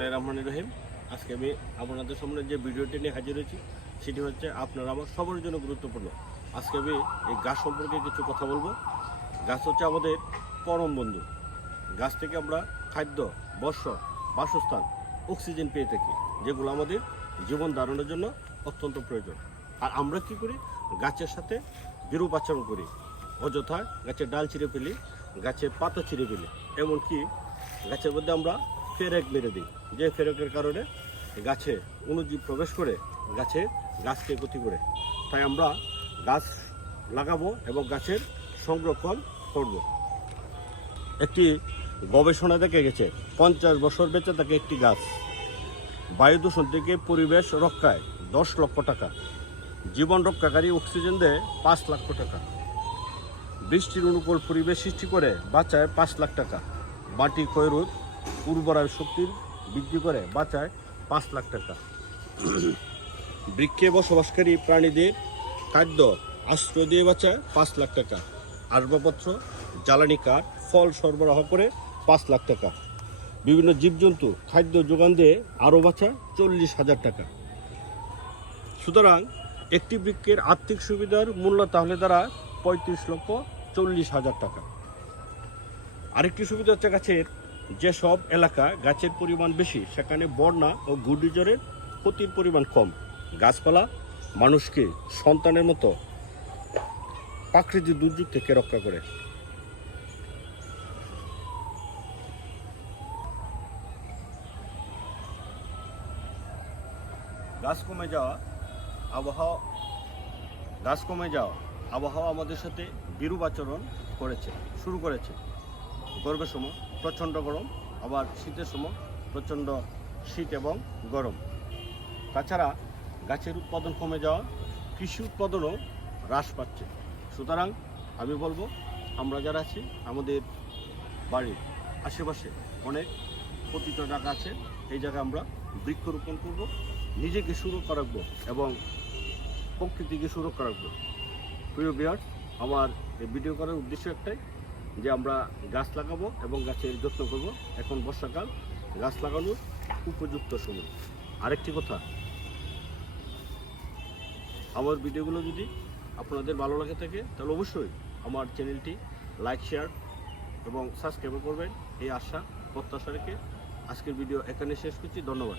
বিসমিল্লাহ রহমান রহিম, আজকে আমি আপনাদের সামনে যে ভিডিওটি নিয়ে হাজির হয়েছি, সেটি হচ্ছে আপনারা আমার সবার জন্য গুরুত্বপূর্ণ। আজকে আমি এই গাছ সম্পর্কে কিছু কথা বলব। গাছ হচ্ছে আমাদের পরম বন্ধু। গাছ থেকে আমরা খাদ্য, বর্ষ, বাসস্থান, অক্সিজেন পেয়ে থাকি, যেগুলো আমাদের জীবন ধারণের জন্য অত্যন্ত প্রয়োজন। আর আমরা কি করি? গাছের সাথে বিরূপ আচরণ করি। অযথা গাছের ডাল ছিঁড়ে ফেলি, গাছের পাতা ছিঁড়ে ফেলি। এমনকি গাছের মধ্যে আমরা ফেরেক মেরে দিই। যে ফেরেকের কারণে গাছে অনুজীব প্রবেশ করে, গাছে গাছকে ক্ষতি করে। তাই আমরা গাছ লাগাবো এবং গাছের সংরক্ষণ করব। একটি গবেষণা দেখে গেছে, পঞ্চাশ বছর বেঁচে থাকে একটি গাছ। বায়ু দূষণ থেকে পরিবেশ রক্ষায় দশ লক্ষ টাকা। জীবন রক্ষাকারী অক্সিজেন দেয় পাঁচ লক্ষ টাকা। বৃষ্টির অনুকূল পরিবেশ সৃষ্টি করে বাঁচায় পাঁচ লাখ টাকা। মাটি ক্ষয়রোধ উর্বরায় শক্তির বৃদ্ধি করে বাঁচায় পাঁচ লাখ টাকা। বৃক্ষে বসবাসকারী প্রাণীদের খাদ্য, আশ্রয় দিয়ে বাঁচায় পাঁচ লাখ টাকা। আসবাবপত্র, জ্বালানি কাঠ, ফল সরবরাহ করে পাঁচ লাখ টাকা। বিভিন্ন জীবজন্তু খাদ্য যোগান দিয়ে আরও বাঁচায় চল্লিশ হাজার টাকা। সুতরাং একটি বৃক্ষের আর্থিক সুবিধার মূল্য তাহলে দ্বারা পঁয়ত্রিশ লক্ষ চল্লিশ হাজার টাকা। আরেকটি সুবিধা হচ্ছে গাছের যেসব এলাকা গাছের পরিমাণ বেশি, সেখানে বন্যা ও ঘূর্ণিঝড়ের ক্ষতির পরিমাণ কম। গাছপালা মানুষকে সন্তানের মতো প্রাকৃতিক দুর্যোগ থেকে রক্ষা করে। গাছ কমে যাওয়া, আবহাওয়া, গাছ কমে যাওয়া, আবহাওয়া আমাদের সাথে বিরূপ আচরণ করেছে, শুরু করেছে। গরমের সময়, প্রচণ্ড গরম, আবার শীতের সময়, প্রচণ্ড শীত এবং গরম। তাছাড়া গাছের উৎপাদন কমে যাওয়া, কৃষি উৎপাদনও হ্রাস পাচ্ছে। সুতরাং আমি বলব, আমরা যারা আছি, আমাদের বাড়ির আশেপাশে অনেক পতিত জায়গা আছে, এই জায়গায় আমরা বৃক্ষরোপণ করব, নিজেকে সুরক্ষা রাখব এবং প্রকৃতিকে সুরক্ষা রাখব। প্রিয় বিহার আমার এই ভিডিও করার উদ্দেশ্য একটাই যে আমরা গাছ লাগাবো এবং গাছের যত্ন করব। এখন বর্ষাকাল, গাছ লাগানোর উপযুক্ত সময়। আরেকটি কথা, আমার ভিডিওগুলো যদি আপনাদের ভালো লাগে থাকে, তাহলে অবশ্যই আমার চ্যানেলটি লাইক, শেয়ার এবং সাবস্ক্রাইব করবেন। এই আশা, প্রত্যাশা রেখে আজকের ভিডিও এখানে শেষ করছি। ধন্যবাদ।